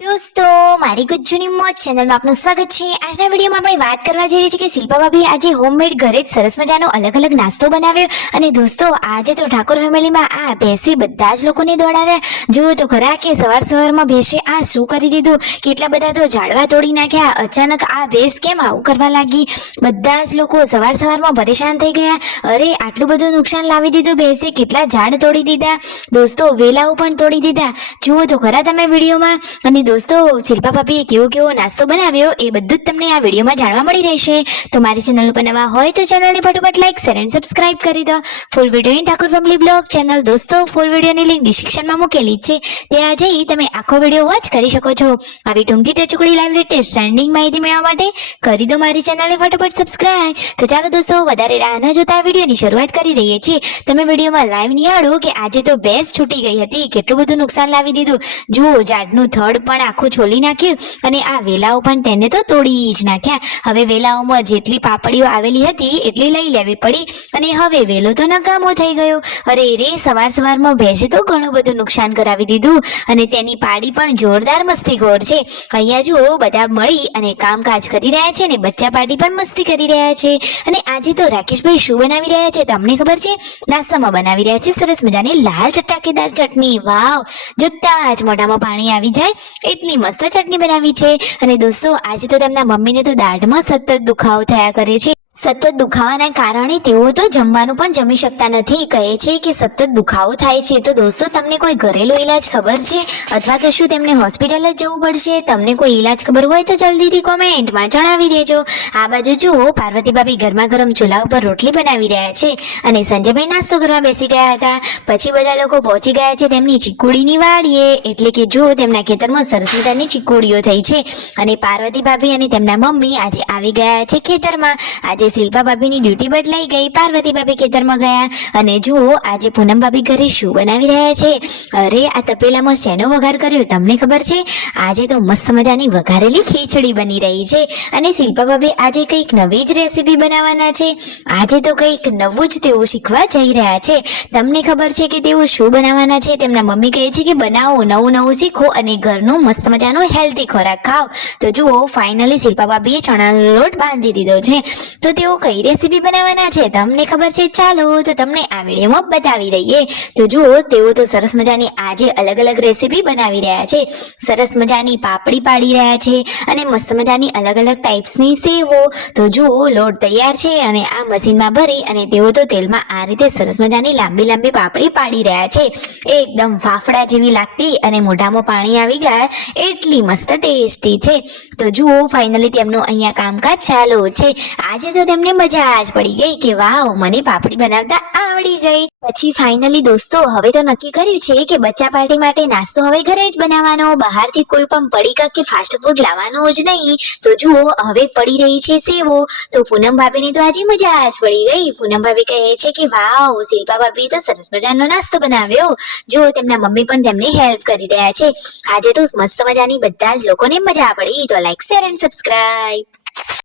દોસ્તો મારી ગુજ્જુની મોજ ચેનલમાં આપનું સ્વાગત છે। આજના વિડીયોમાં આપણે વાત કરવા જઈ રહી છીએ કે શિલ્પા ભાભી આજે હોમમેડ ઘરે જ સરસ મજાનો અલગ અલગ નાસ્તો બનાવ્યો। અને દોસ્તો આજે તો ઠાકોર ફેમિલીમાં આ ભેંસે બધા જ લોકોને દોડાવ્યા। જુઓ તો ખરા કે સવારમાં ભેંસે આ શું કરી દીધું, કેટલા બધા તો ઝાડવા તોડી નાખ્યા। અચાનક આ ભેંસ કેમ આવું કરવા લાગી, બધા જ લોકો સવારમાં પરેશાન થઈ ગયા। અરે આટલું બધું નુકસાન લાવી દીધું ભેંસે, કેટલા ઝાડ તોડી દીધા દોસ્તો, વેલાઓ પણ તોડી દીધા। જુઓ તો ખરા તમે વિડીયોમાં। અને દોસ્તો શિલ્પા ભાભીએ કેવો નાસ્તો બનાવ્યો એ બધું જ તમને આ વિડીયોમાં જાણવા મળી રહેશે। તો મારી ચેનલ ઉપર નવા હોય તો ચેનલને ફટાફટ લાઈક શેર અને સબસ્ક્રાઇબ કરી દો। Full video in Thakor family blog channel દોસ્તો ફૂલ વિડીયોની લિંક ડિસ્ક્રિપ્શનમાં મૂકેલી છે, ત્યાં જઈ તમે આખો વિડીયો વોચ કરી શકો છો। આવી ટૂંકી ટચુકડી લાઈવ લેટેસ્ટ ટ્રેન્ડિંગ માહિતી મેળવવા માટે કરી દો મારી ચેનલને ફટાફટ સબસ્ક્રાઇબ। તો ચાલો દોસ્તો વધારે રાહ ન જોતા વિડીયોની શરૂઆત કરી દઈએ છીએ। તમે વિડીયોમાં લાઈવ નિહાળો કે આજે તો ભેંસ છૂટી ગઈ હતી, કેટલું બધું નુકસાન લાવી દીધું। જુઓ ઝાડનું થડ પણ આખું છોલી નાખ્યું અને આ વેલાઓ પણ તેને તો તોડી જ નાખ્યા। હવે વેલાઓમાં જેટલી પાપડીઓ આવેલી હતી એટલી લઈ લેવી પડી અને હવે વેલો તો નકામો થઈ ગયો। અરે રે સવારમાં ભેંસે તો ઘણું બધું નુકસાન કરાવી દીધું અને તેની પાડી પણ જોરદાર મસ્તીખોર છે। અહીંયા જુઓ બધા મળી અને કામકાજ કરી રહ્યા છે ને બચ્ચા પાડી પણ મસ્તી કરી રહ્યા છે। અને આજે તો રાકેશભાઈ શું બનાવી રહ્યા છે તમને ખબર છે? નાસ્તામાં બનાવી રહ્યા છે સરસ મજાની લાલ ચટાકેદાર ચટણી। વાવ, જોતા જ મોઢામાં પાણી આવી જાય એટલી મસ્ત ચટણી બનાવી છે। અને દોસ્તો આજે તો તેમના મમ્મીને તો દાઢમાં સતત દુખાવો થયા કરે છે। સતત દુખાવાના કારણે તેઓ તો જમવાનું પણ જમી શકતા નથી, કહે છે કે સતત દુખાવો થાય છે। તો દોસ્તો તમને કોઈ ઘરેલું ઈલાજ ખબર છે અથવા તો શું તેમને હોસ્પિટલ જ જવું પડશે? તમને કોઈ ઈલાજ ખબર હોય તો જલ્દીથી કોમેન્ટમાં જણાવી દેજો। આ બાજુ જુઓ પાર્વતી ભાભી ગરમા ગરમ ચૂલા ઉપર રોટલી બનાવી રહ્યા છે અને સંજયભાઈ નાસ્તો કરવા બેસી ગયા હતા। પછી બધા લોકો પહોંચી ગયા છે તેમની ચીકુડીની વાડીએ, એટલે કે જો તેમના ખેતરમાં સરસ મજાની ચીકુડીઓ થઈ છે અને પાર્વતી ભાભી અને તેમના મમ્મી આજે આવી ગયા છે ખેતરમાં। આજે શિલ્પા ભાભીની ડ્યુટી બદલાઈ ગઈ, પાર્વતી ભાભી ખેતરમાં ગયા। અને જુઓ આજે પૂનમ ભાભી ઘરે શું બનાવી રહ્યા છે? અરે આ તપેલામાં શેનો વઘાર કર્યો તમને ખબર છે? આજે તો મસ્ત મજાની વઘારેલી ખીચડી બની રહી છે અને શિલ્પા ભાભી આજે કંઈક નવી જ રેસીપી બનાવવાના છે। આજે તો કંઈક નવું જ તેઓ શીખવા જઈ રહ્યા છે। તમને ખબર છે કે તેઓ શું બનાવવાના છે? તેમના મમ્મી કહે છે કે બનાવો, નવું શીખો અને ઘરનું મસ્ત મજાનો હેલ્ધી ખોરાક ખાઓ। તો જુઓ ફાઇનલી શિલ્પા ભાભીએ ચણાનો લોટ બાંધી દીધો છે। તો તેઓ કઈ રેસીપી બનાવવાના છે તમને ખબર છે? ચાલો તો તમને આ વિડીયોમાં બતાવી દઈએ। તો જુઓ તેઓ તો સરસ મજાની આજે અલગ અલગ રેસીપી બનાવી રહ્યા છે। સરસ મજાની પાપડી પાડી રહ્યા છે અને મસ્ત મજાની અલગ અલગ ટાઈપ્સની સેવો। તો જુઓ લોટ તૈયાર છે અને આ મશીનમાં ભરી અને તેઓ તો તેલમાં આ રીતે સરસ મજાની લાંબી પાપડી પાડી રહ્યા છે, એકદમ ફાફડા જેવી લાગતી અને મોઢામાં પાણી આવી ગયા એટલી મસ્ત ટેસ્ટી છે। તો જુઓ ફાઇનલી તેમનું અહીંયા કામકાજ ચાલુ છે। આજે તો તેમને મજા જ પડી ગઈ કે વાવ મને પાપડી બનાવતા આવડી ગઈ। પછી ફાઇનલી દોસ્તો હવે તો નક્કી કર્યું છે કે બચ્ચા પાર્ટી માટે નાસ્તો હવે ઘરે જ બનાવવાનો, બહારથી કોઈ પણ પડીકા કે ફાસ્ટ ફૂડ લાવવાનો જ નહીં। તો જુઓ હવે પડી રહી છે સેવો। તો પૂનમ ભાભીની તો આજે મજા જ પડી ગઈ। પૂનમ ભાભી કહે છે કે વાવ શિલ્પા ભાભી તો સરસ મજાનો નાસ્તો બનાવ્યો। જો તેમના મમ્મી પણ તેમને હેલ્પ કરી રહ્યા છે। આજે તો મસ્ત મજાની બધા જ લોકોને મજા પડી। તો લાઈક શેર એન્ડ સબસ્ક્રાઇબ।